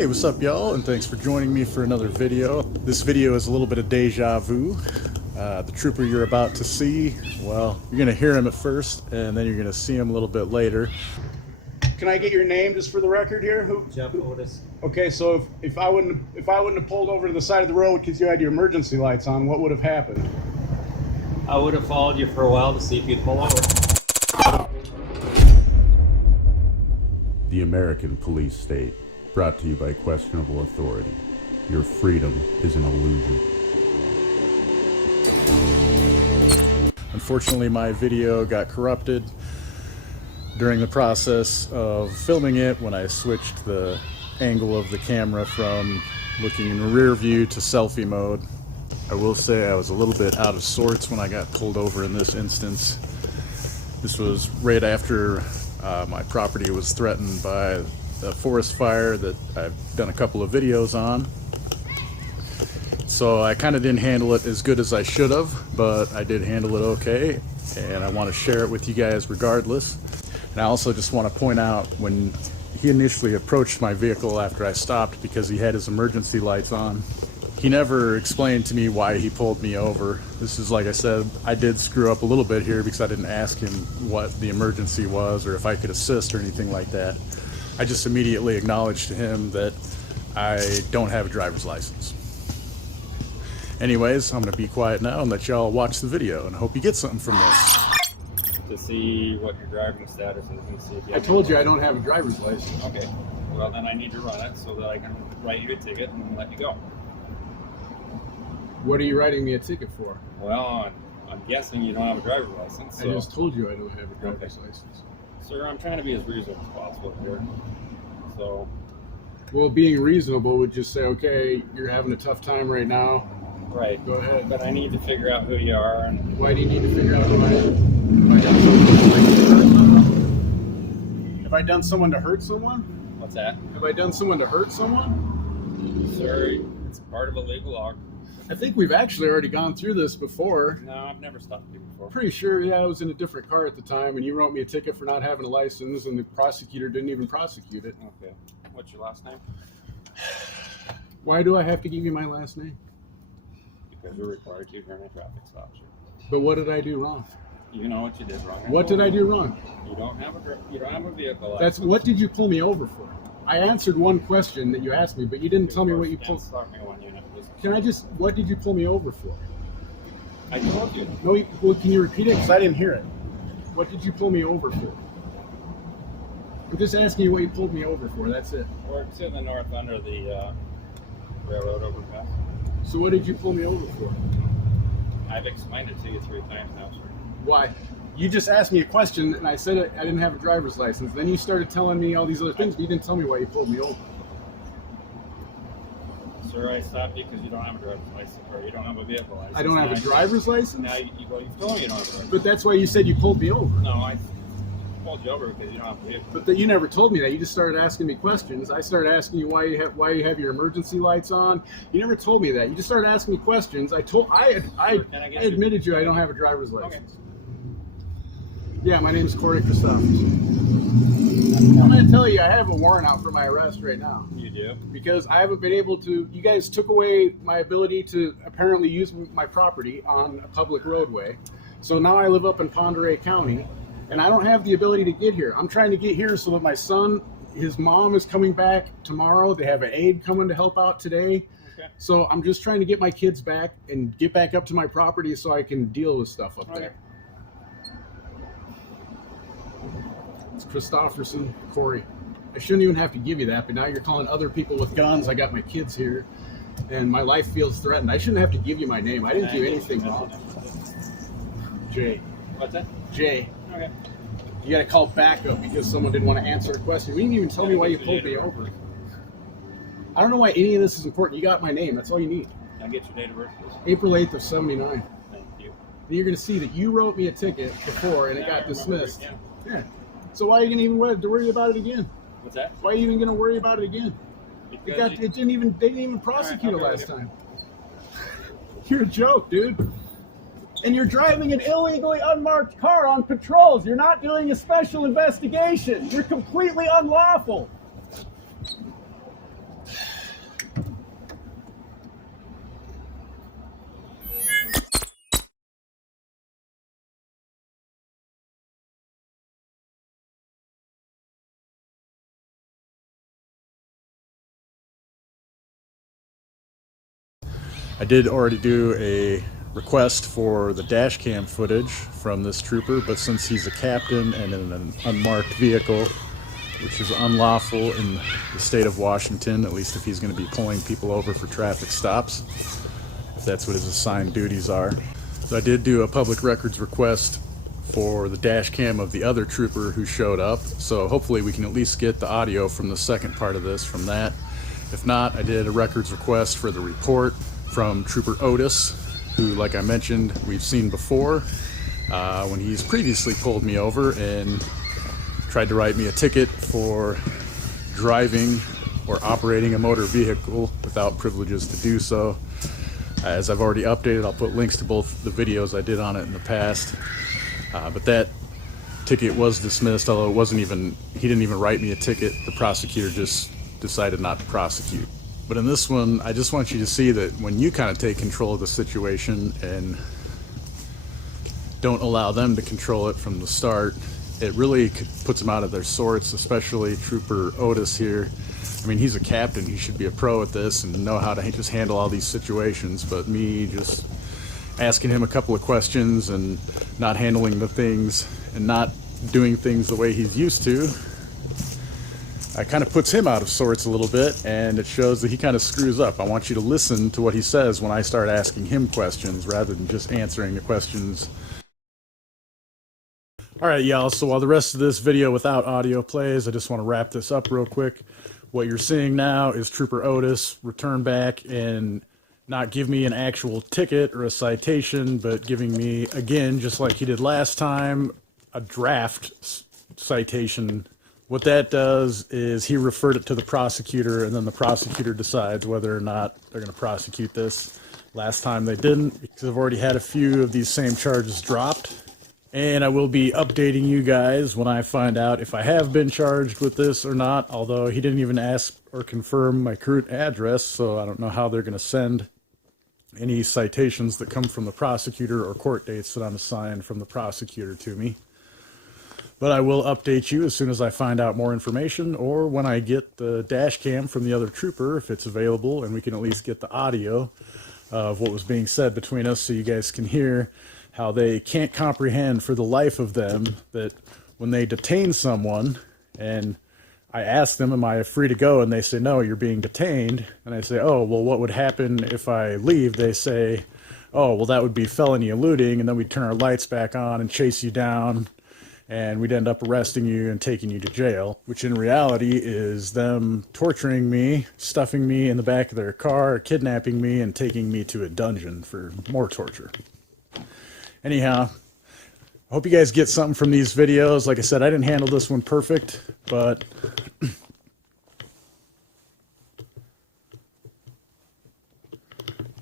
Hey, what's up, y'all, and thanks for joining me for another video. This video is a little bit of deja vu. The trooper you're about to see, well, you're gonna hear him at first, and then you're gonna see him a little bit later. Can I get your name just for the record here? Otis. Okay, so if I wouldn't have pulled over to the side of the road because you had your emergency lights on, what would have happened? I would have followed you for a while to see if you'd pull over. The American police state, brought to you by Questionable Authority. Your freedom is an illusion. Unfortunately, my video got corrupted during the process of filming it when I switched the angle of the camera from looking in rear view to selfie mode. I will say I was a little bit out of sorts when I got pulled over in this instance. This was right after my property was threatened by a forest fire that I've done a couple of videos on. So I kind of didn't handle it as good as I should have, but I did handle it okay, and I want to share it with you guys regardless. And I also just want to point out, when he initially approached my vehicle after I stopped because he had his emergency lights on, he never explained to me why he pulled me over. This is, like I said, I did screw up a little bit here because I didn't ask him what the emergency was or if I could assist or anything like that. I just immediately acknowledged to him that I don't have a driver's license. Anyways, I'm going to be quiet now and let y'all watch the video, and I hope you get something from this. To see what your driving status is and see if you have I told you I don't have a driver's license. Okay. Well, then I need to run it so that I can write you a ticket and let you go. What are you writing me a ticket for? Well, I'm guessing you don't have a driver's license. So. I just told you I don't have a driver's license. Sir, I'm trying to be as reasonable as possible here. So. Well, being reasonable would just say, okay, you're having a tough time right now. Right. Go ahead. But I need to figure out who you are. And why do you need to figure out who I am? Have I done someone to hurt someone? What's that? Have I done someone to hurt someone? Sir, it's part of a legal act. I think we've actually already gone through this before. No, I've never stopped you before. Pretty sure, yeah, I was in a different car at the time, and you wrote me a ticket for not having a license, and the prosecutor didn't even prosecute it. Okay. What's your last name? Why do I have to give you my last name? Because you're required to during a traffic stop. But what did I do wrong? You know what you did wrong. What did I do wrong? You don't have a vehicle license. That's what did you pull me over for? I answered one question that you asked me, but you didn't tell me what you pulled. Can I just? What did you pull me over for? I told you. No. Well, can you repeat it? Because I didn't hear it. What did you pull me over for? I'm just asking you what you pulled me over for. That's it. We're to the north under the railroad overpass. So what did you pull me over for? I've explained it to you 3 times now, sir. Why? You just asked me a question, and I said I didn't have a driver's license. Then you started telling me all these other things, but you didn't tell me why you pulled me over. Sir, I stopped you because you don't have a driver's license, or you don't have a vehicle license. I don't have a driver's license? Now you've told me you don't have a driver's license. But that's why you said you pulled me over. No, I pulled you over because you don't have a vehicle. But you never told me that. You just started asking me questions. I started asking you why you have your emergency lights on. You never told me that. You just started asking me questions. I admitted you I don't have a driver's license. Okay. Yeah, my name is Corey Christopherson. I'm going to tell you, I have a warrant out for my arrest right now. You do? Because I haven't been able to. You guys took away my ability to apparently use my property on a public roadway. So now I live up in Ponderay County, and I don't have the ability to get here. I'm trying to get here so that my son, his mom is coming back tomorrow. They have an aide coming to help out today. Okay. So I'm just trying to get my kids back and get back up to my property so I can deal with stuff up there. It's Christopherson, Corey. I shouldn't even have to give you that, but now you're calling other people with guns. I got my kids here, and my life feels threatened. I shouldn't have to give you my name. I didn't do anything wrong. Jay. What's that? Jay. Okay. You got to call backup because someone didn't want to answer a question. You didn't even tell me why you pulled me over. I don't know why any of this is important. You got my name. That's all you need. Can I get your date of birth, please? April 8th of 79. Thank you. And you're going to see that you wrote me a ticket before, and it got dismissed. Yeah. So why are you going to even worry about it again? What's that? Why are you even going to worry about it again? They didn't even prosecute it last time. You're a joke, dude. And you're driving an illegally unmarked car on patrols. You're not doing a special investigation. You're completely unlawful. I did already do a request for the dash cam footage from this trooper, but since he's a captain and in an unmarked vehicle, which is unlawful in the state of Washington, at least if he's going to be pulling people over for traffic stops, if that's what his assigned duties are. So I did do a public records request for the dash cam of the other trooper who showed up, so hopefully we can at least get the audio from the second part of this from that. If not, I did a records request for the report from Trooper Otis, who, like I mentioned, we've seen before when he's previously pulled me over and tried to write me a ticket for driving or operating a motor vehicle without privileges to do so. As I've already updated, I'll put links to both the videos I did on it in the past. But that ticket was dismissed, although it wasn't even, he didn't even write me a ticket. The prosecutor just decided not to prosecute. But in this one, I just want you to see that when you kind of take control of the situation and don't allow them to control it from the start, it really puts them out of their sorts, especially Trooper Otis here. I mean, he's a captain, he should be a pro at this and know how to just handle all these situations, but me just asking him a couple of questions and not handling the things and not doing things the way he's used to, it kind of puts him out of sorts a little bit, and it shows that he kind of screws up. I want you to listen to what he says when I start asking him questions rather than just answering the questions. Alright y'all, so while the rest of this video without audio plays, I just want to wrap this up real quick. What you're seeing now is Trooper Otis return back and not give me an actual ticket or a citation, but giving me, again, just like he did last time, a draft citation. What that does is he referred it to the prosecutor, and then the prosecutor decides whether or not they're going to prosecute this. Last time they didn't, because I've already had a few of these same charges dropped. And I will be updating you guys when I find out if I have been charged with this or not, although he didn't even ask or confirm my current address, so I don't know how they're going to send any citations that come from the prosecutor or court dates that I'm assigned from the prosecutor to me. But I will update you as soon as I find out more information, or when I get the dash cam from the other trooper, if it's available, and we can at least get the audio of what was being said between us so you guys can hear how they can't comprehend for the life of them that when they detain someone, and I ask them, am I free to go? And they say, no, you're being detained. And I say, oh, well, what would happen if I leave? They say, oh, well, that would be felony eluding, and then we'd turn our lights back on and chase you down, and we'd end up arresting you and taking you to jail, which in reality is them torturing me, stuffing me in the back of their car, kidnapping me, and taking me to a dungeon for more torture. Anyhow, I hope you guys get something from these videos. Like I said, I didn't handle this one perfect, but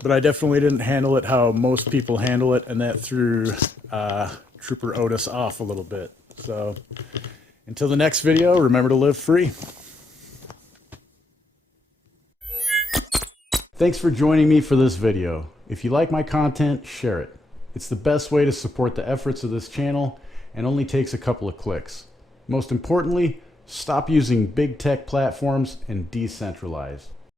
I definitely didn't handle it how most people handle it, and that threw Trooper Otis off a little bit. So until the next video, remember to live free. Thanks for joining me for this video. If you like my content, share it. It's the best way to support the efforts of this channel and only takes a couple of clicks. Most importantly, stop using big tech platforms and decentralize.